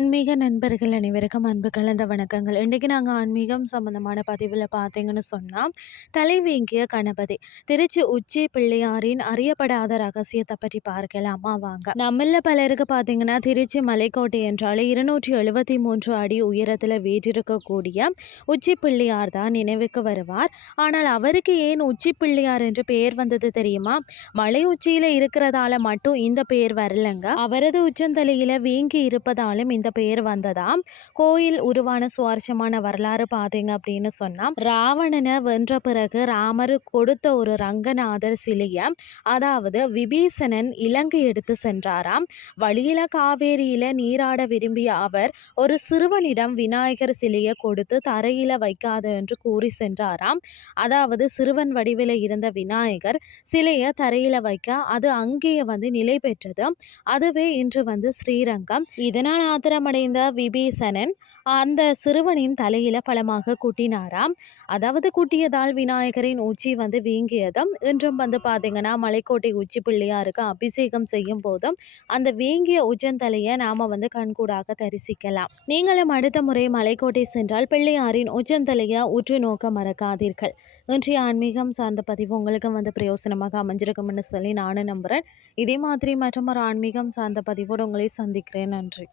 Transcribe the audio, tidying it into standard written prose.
ஆன்மீக நண்பர்கள் அனைவருக்கும் அன்பு கலந்த வணக்கங்கள். இன்றைக்கி நாங்கள் ஆன்மீகம் சம்மந்தமான பதிவில் பார்த்தீங்கன்னு சொன்னால், தலைவீங்கிய கணபதி திருச்சி உச்சி பிள்ளையாரின் அறியப்படாத ரகசியத்தை பற்றி பார்க்கலாமா வாங்க. நம்மள பலருக்கு பார்த்தீங்கன்னா திருச்சி மலைக்கோட்டை என்றாலே 273 அடி உயரத்தில் வீற்றிருக்கக்கூடிய உச்சி பிள்ளையார் தான் நினைவுக்கு வருவார். ஆனால் அவருக்கு ஏன் உச்சி பிள்ளையார் என்று பெயர் வந்தது தெரியுமா? மலை உச்சியில் இருக்கிறதால மட்டும் இந்த பெயர் வரலங்க. அவரது உச்சந்தலையில் வீங்கி இருப்பதாலும் இந்த பெயர் வந்ததாம். கோயில் உருவான சுவாரஸ்யமான வரலாறு பார்த்தீங்க அப்படின்னு சொன்னா, ராவணனை வென்ற பிறகு ராமர் கொடுத்த ஒரு ரங்கநாதர் சிலையை, அதாவது விபீஷணன் இலங்கை எடுத்து சென்றாராம். வழியில காவேரியில நீராட விரும்பிய அவர் ஒரு சிறுவனிடம் விநாயகர் சிலையை கொடுத்து தரையில வைக்காது என்று கூறி சென்றாராம். அதாவது சிறுவன் வடிவில் இருந்த விநாயகர் சிலையை தரையில வைக்க அது அங்கேயே நிலை பெற்றது. அதுவே இன்று ஸ்ரீரங்கம். இதனால் ஆத்திரமடைந்த விபீஷணன் அந்த சிறுவனின் தலையில பலமாக குட்டினாராம். அதாவது குட்டியதால் விநாயகரின் உச்சி வீங்கியதும் இன்றும் பார்த்தீங்கன்னா மலைக்கோட்டை உச்சி பிள்ளையாருக்கு அபிஷேகம் செய்யும் போதும் அந்த வீங்கிய உச்சந்தலையை நாம கண்கூடாக தரிசிக்கலாம். நீங்களும் அடுத்த முறை மலைக்கோட்டை சென்றால் பிள்ளையாரின் உச்சந்தலையை உற்று நோக்க மறக்காதீர்கள். இன்றைய ஆன்மீகம் சார்ந்த பதிவு உங்களுக்கு பிரயோசனமாக அமைஞ்சிருக்கும்னு சொல்லி நானும் நம்புறேன். இதே மாதிரி மற்றும் ஒரு ஆன்மீகம் சார்ந்த பதிவோடு உங்களை சந்திக்கிறேன். நன்றி.